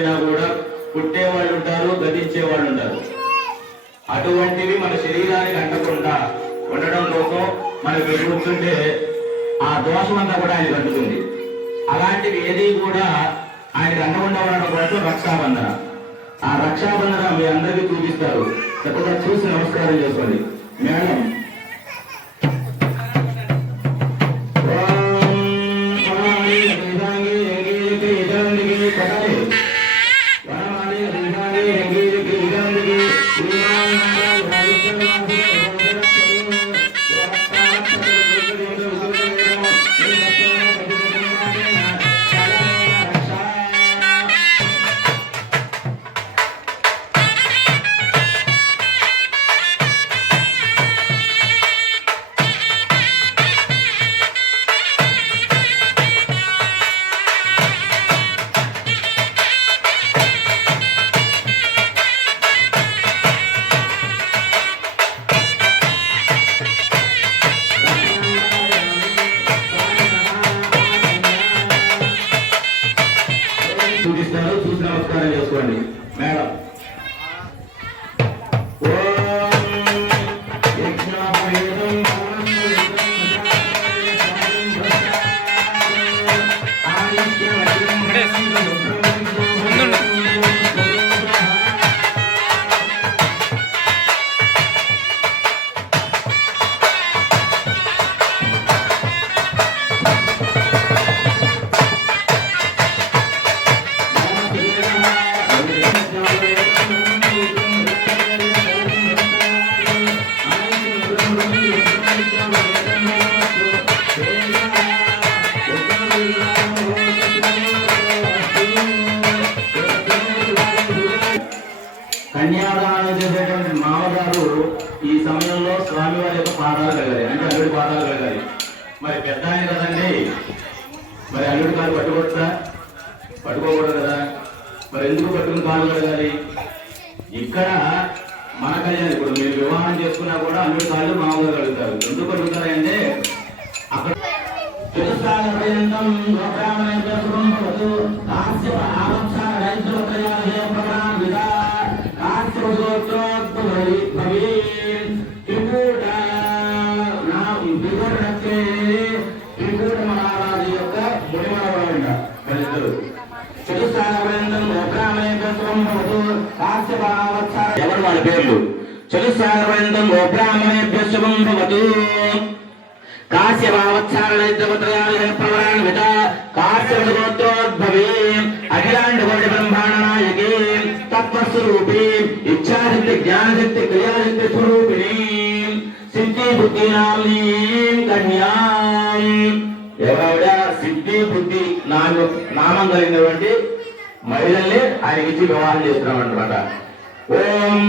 కూడా పుట్టేవాళ్ళు ఉంటారు, గతించేవాళ్ళు ఉంటారు. అటువంటివి మన శరీరానికి అంటకుండా ఉండడం కోసం మనకి కూర్చుంటే ఆ దోషం అంతా కూడా ఆయనకు అంటుతుంది. అలాంటివి ఏది కూడా ఆయనకు అంటకుండా ఉండడం కోసం రక్షాబంధన. ఆ రక్షాబంధన మీ అందరికీ చూపిస్తారు. చక్కగా చూసి నమస్కారం చేసుకోండి మేడం. చూపిస్తారు, చూసి నమస్కారం చేసుకోండి మేడం. కన్యాదానం చేసేటువంటి మామగారు ఈ సమయంలో స్వామివారి యొక్క పాదాలు కలగాలి, అంటే అల్లుడి పాదాలు కలగాలి. మరి పెద్ద ఆయన కదండి, మరి అల్లుడి కాలు పట్టుకోవచ్చా? పట్టుకోకూడదు కదా. మరి ఎందుకు పట్టుకుని కాలు కలగాలి? ఇక్కడ మన కళ్యాణం, ఇప్పుడు మీరు వివాహం చేసుకున్నా కూడా అల్లుడి కాళ్ళు మామూలుగా కలుగుతారు. ఎందుకు కలుగుతారంటే అక్కడ ఎవరు వాళ్ళ పేర్లు చతుస్సాగరవృందం గోబ్రాహ్మణేభ్యో శుభం భవతు. కాశ్యపావత్సారణైద్రవత్రయామిత కాశ్యవగోత్రోద్భవే అఖిలాండకోటి బ్రహ్మాండ నాయకే తత్వస్వరూపే ఇచ్ఛాశక్తి జ్ఞానశక్తి క్రియాశక్తి స్వరూపిణి సిద్ధి బుద్ధి నామ్నీ కన్యాం. ఎవరావిడ? సిద్ధి బుద్ధి నామం కలిగినటువంటి మహిళల్ని ఆయనకి ఇచ్చి వివాహం చేస్తున్నాం అన్నమాట. ఓం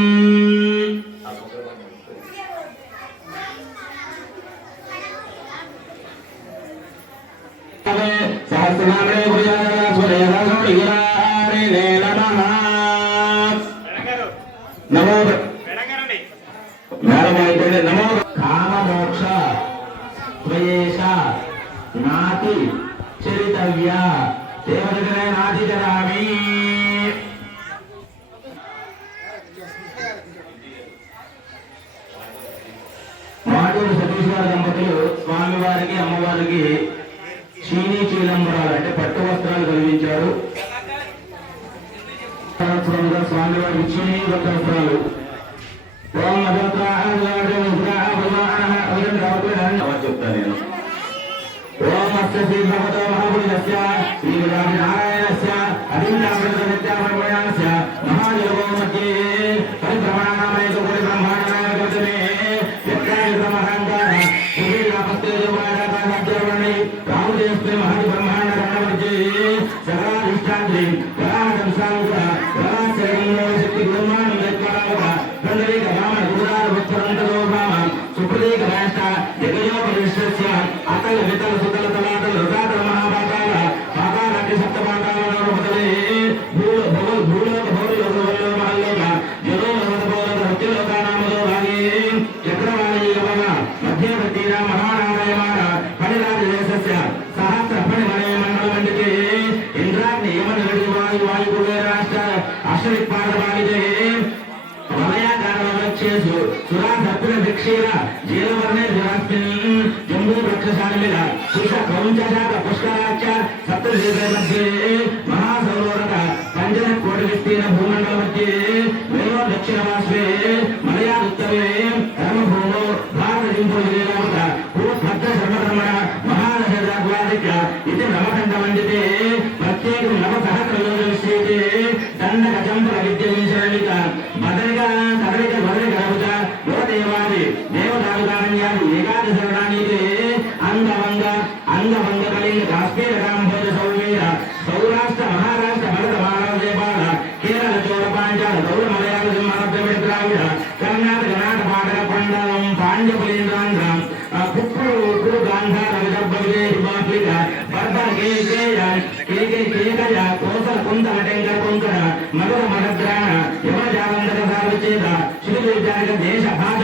సహస్రనామే నమో మేడం అయిపోయింది. నమో కామమోక్ష త్వయేష నాతి చరితవ్య దేవతనే నాతి జరామి. మాటూరు సతీష్ గారి దంపతులు స్వామివారికి అమ్మవారికి చీనీ చీలంబరాలు అంటే పట్టు వస్త్రాలు కలిగించారు. స్వామివారికి చీనీ వస్త్రాలు చెప్తా నేను. ఓం అస్య శ్రీ భగవతో మహాపురుషస్య శ్రీ నారాయణస్య అధిష్టానస్య మహాయోగో మధ్యే పరిభ్రమణామయ కోటి బ్రహ్మాండాయ గతమే యత్రాయుధమహంకార సువీరాపస్తేజవాడీ రాముదేవస్త్రీ మహతి బ్రహ్మాండ గణమధ్యే సదాధిష్టాంత్రి పరాశంసాంకుర పరాశరణో శక్తి గురుమానం యత్పరాగత గంధరీక రామణ గురురార భక్తరంతలో రామ సుప్రదీక రాష్ట్ర జగయోపనిష్ఠస్య అతల వితల సుతల తలాతల రుదాతల మహాపాతాల పాతాలకి సప్తపాతాల రూపతలే భూలోక భౌరిలోక మహల్లోక జలో నవతపోలక సత్యలోకానామదో భాగే చక్రవాణి గమన మధ్యవర్తీన మహానారాయణ పణిరాజ దేశస్య సహస్ర పణిమణే మండల మండితే ఇంద్రాగ్ని యమన వాయు వాయు కుబేర అష్టవిపాదభావితే వలయాకారవక్షేషు సురా సత్ర దక్షిణ జీలవర్ణే జిరాస్మిన్ జంబూ వృక్షశాలిల సుష కౌంచశాఖ పుష్కరాచ సప్తశీల మధ్యే మహాసౌరోరక పంచన కోటి విస్తీర్ణ భూమండల మధ్యే వేలో దక్షిణవాస్వే మలయాదుత్తరే ధర్మభూమో భారతజింపు విజయనామక భద్ర శర్మధర్మణ మహాదశాద్వాదిక ఇది నవకంఠ వందితే ప్రత్యేకం నవసహస్రయోజనశ్రీతే దండక చంపల విద్య విశరణిక బదరిగా కదలిక బదరిక రవుత యువదేవాది దేవదారుకారణ్యాలు ఏకాదశ రణానీతే అంగవంగ కళింగ కాశ్మీర కాంభోజ సౌమీర సౌరాష్ట్ర మహారాష్ట్ర భరత మానవ దేవాల కేరళ చోళ పాంచాల గౌర మలయాళ సింహాద్రవిడ ద్రావిడ కర్ణాటక నాట పాటక పండలం పాండ్యపులేంద్రాంధ్రం కుప్పుడు గాంధార విదర్భ విదేశి బాఫ్లిక బర్బర్ కేకయ కోసల కుంత మటెంకర కొంకణ మధుర మహద్రాణ యమన జాలంధర సార్వచేత శిలుజారిక దేశ భాష